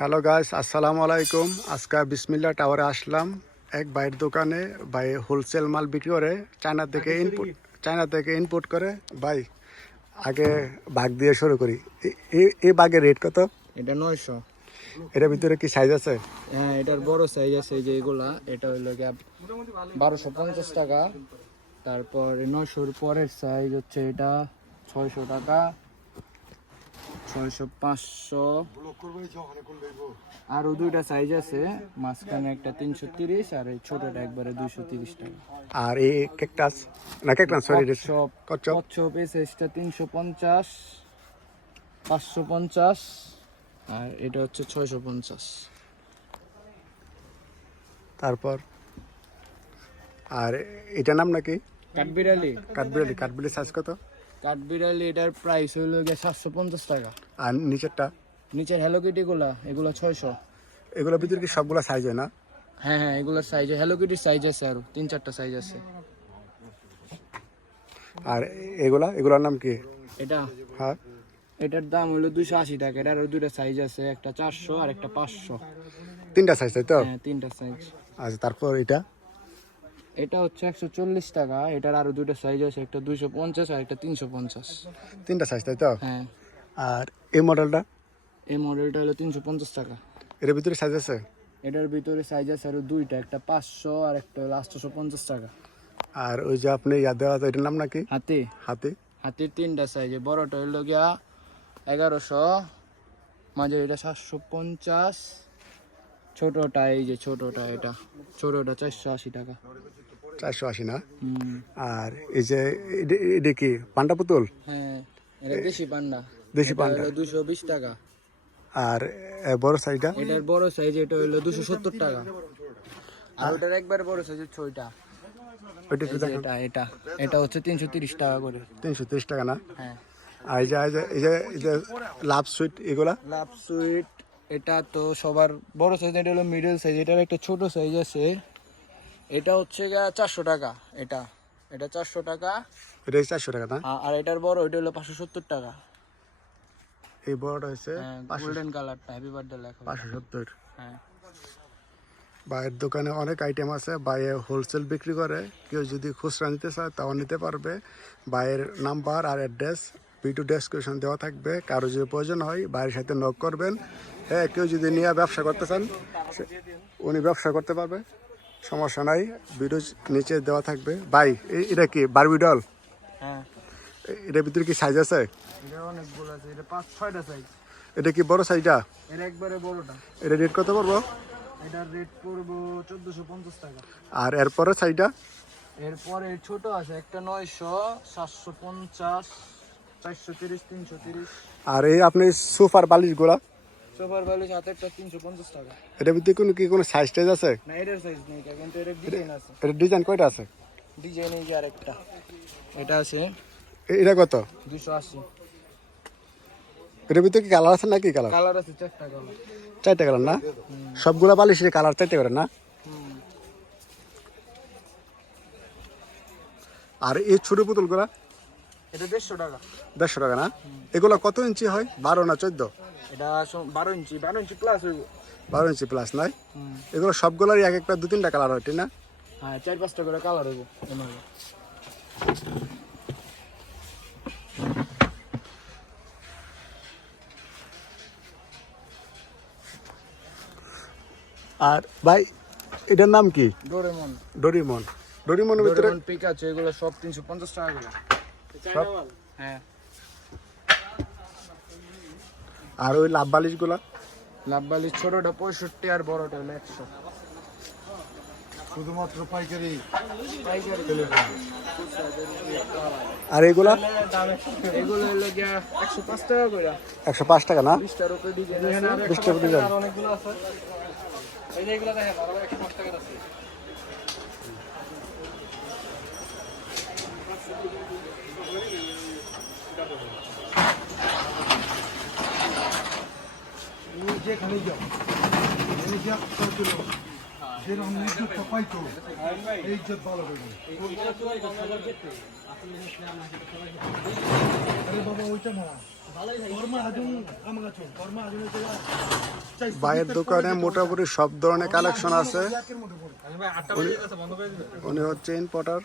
Hello guys, আসসালামু আলাইকুম। আজকে বিসমিল্লাহ টাওয়ারে আসলাম এক ভাইয়ের দোকানে। ভাই হোলসেল মাল বিক্রি করে, চায়না থেকে ইনপুট করে। ভাই আগে বাগ দিয়ে শুরু করি। এই বাগের রেট কত? এটা 900। এটার ভিতরে কি সাইজ আছে? হ্যাঁ, এটার বড় সাইজ আছে, এই যে এগুলা। এটা হইলো গিয়া 1250 টাকা। তারপর 900-র পরের সাইজ হচ্ছে এটা 600 টাকা, 600, 500। আরও দুইটা সাইজ আছে, মাঝখানে একটা 330 আর এই ছোটটা একবারে 230 টাকা। আর এই ক্যাকটাস না, ক্যাকটাস সরি, কচ্ছপ। কচ্ছপ এই সাইজটা 350, 550 আর এটা হচ্ছে 650। তারপর আর এটার নাম নাকি? কাঠবিড়ালি। কাঠবিড়ালি সাইজ কত? কাঠবিড়ালি এটার প্রাইস হইল গিয়ে 750 টাকা। আর নিচেরটা? নিচের হ্যালো কিটি গুলা এগুলো 600। এগুলোর ভিতরে কি সবগুলা সাইজ হয় না? হ্যাঁ হ্যাঁ, এগুলোর সাইজ হ্যালো কিটির সাইজ আছে, আরো 3-4টা সাইজ আছে। আর এগুলার নাম কি? এটা হ্যাঁ, এটার দাম হলো 280 টাকা। এটার আরো দুইটা সাইজ আছে, একটা 400 আর একটা 500। তিনটা সাইজ তাই তো? হ্যাঁ, 3টা সাইজ। আচ্ছা, তারপর এটা হচ্ছে 140 টাকা। এটার আরো দুইটা সাইজ আছে, একটা 250 আর একটা 350। তিনটা সাইজ তাই তো? হ্যাঁ। আর এই মডেলটা? এই মডেলটা হলো 350 টাকা। এর ভিতরে সাইজ আছে? এটার ভিতরে সাইজ আছে আরো দুইটা, একটা 500 আর একটা হলো 850 টাকা। আর ওই যে আপনি দেওয়া আছে, এটার নাম নাকি? হাতি। হাতির 3টা সাইজ। বড়টা হইলো গিয়া 1100, মাঝের এটা 750, ছোটটা এই যে ছোটটা, এটা ছোটটা 480 টাকা। 480 না? আর এই যে এটা কি পান্ডা পুতুল? হ্যাঁ, এটা দেশি পান্ডা। দেশি পান্ডা 220 টাকা। আর বড় সাইজটা? এটার বড় সাইজ এটা হইলো 270 টাকা। আর ওটার একবার বড় সাইজের ছয়টা, ওইটা একটু দেখেন। এটা এটা হচ্ছে 330 টাকা করে। 330 টাকা না? হ্যাঁ। আর এই যে লাভ সুইট এগুলা? লাভ সুইট এটা তো সবার বড় সাইজ। এটা হলো মিডল সাইজ। এটার একটা ছোট সাইজ আছে, এটা হচ্ছে 400 টাকা। এটা 400 টাকা। এটা 400 টাকা না? আর এটার বড় ওইটা হলো 570 টাকা। এই বড়টা হচ্ছে গোল্ডেন কালারটা হ্যাপি বার্থডে লেখা। 570। হ্যাঁ। ভাইয়ের দোকানে অনেক আইটেম আছে। ভাইয়ে হোলসেল বিক্রি করে। কেউ যদি খুচরা নিতে চায় তাও নিতে পারবে। ভাইয়ের নাম্বার আর অ্যাড্রেস ভিডিও ডেসক্রিপশন দেওয়া থাকবে। কারো যদি প্রয়োজন হয় ভাইয়ের সাথে নক করবেন। হ্যাঁ, কেউ যদি নিয়ে ব্যবসা করতে চান উনি ব্যবসা করতে পারবে, সমস্যা নাই। ভিডিও নিচে দেওয়া থাকবে। ভাই এটা কি বারবি ডল? হ্যাঁ, এটার ভিতরে কি সাইজ আছে? এটা অনেকগুলো আছে, এটা 5-6টা সাইজ। এটা কি বড় সাইজটা? এটা একবারে বড়টা। এটা রেট কত পড়বো? এটার রেট পড়বো 1450 টাকা। আর এরপরে সাইজটা? এরপরে ছোট আছে, একটা 900, 750, 430, 330। আর এই আপনি সোফার বালিশগুলা? সোফার বালিশ হাতেরটা 350 টাকা। এটার ভিতরে কোনো সাইজ টাইজ আছে? না, এটার সাইজ নেই, কিন্তু এটার ডিজাইন আছে। এটা ডিজাইন কয়টা আছে? ডিজাইন এই যে আরেকটা এটা আছে, এটা কত? 280। এটার ভিতরে কি কালার আছে নাকি? কালার আছে 4টা কালার। 4টা কালার না? সবগুলা বালিশের কালার 4টা করে না? আর এই ছোট পুতুলগুলা? এটা 150 টাকা। 150 টাকা না? এগুলো কত ইঞ্চি হয়? 12 না 14? এটা 12 ইঞ্চি, 12 ইঞ্চি প্লাস হইব। 12 ইঞ্চি প্লাস নাই? এগুলো সবগুলোরই এক একটা 2-3টা কালার হয়, ঠিক না? হ্যাঁ, 4-5টা করে কালার হইব এমন। আর ভাই এটার নাম কি? ডোরেমন। ডোরিমনের ভিতরে পিকাচু এগুলো সব 350 টাকা করে। সব? হ্যাঁ। আর ওই লাভ বালিশগুলা? লাভ বালিশ ছোটটা 65 আর বড়টা হলো 100। শুধুমাত্র পাইকারি? পাইকারি। আর এগুলা? এগুলো হলো গিয়া 105 টাকা করে। 105 টাকা না? 20টার উপরে ডিজাইন আছে। 20টার উপরে ডিজাইন। অনেকগুলো আছে। এই যে এগুলো দেখেন, আরো 105 টাকা আছে। যেখানে যাও যেরকম নির্দিষ্ট পাইতো এই ইজ্জত ভালো করবে। আরে বাবা ওইটা না, কর্মা আজুন আমার কাছে কর্মা আজুন ভাইয়ের দোকানে মোটামুটি সব ধরনের কালেকশন আছে। উনি হচ্ছে ইম্পোর্টার।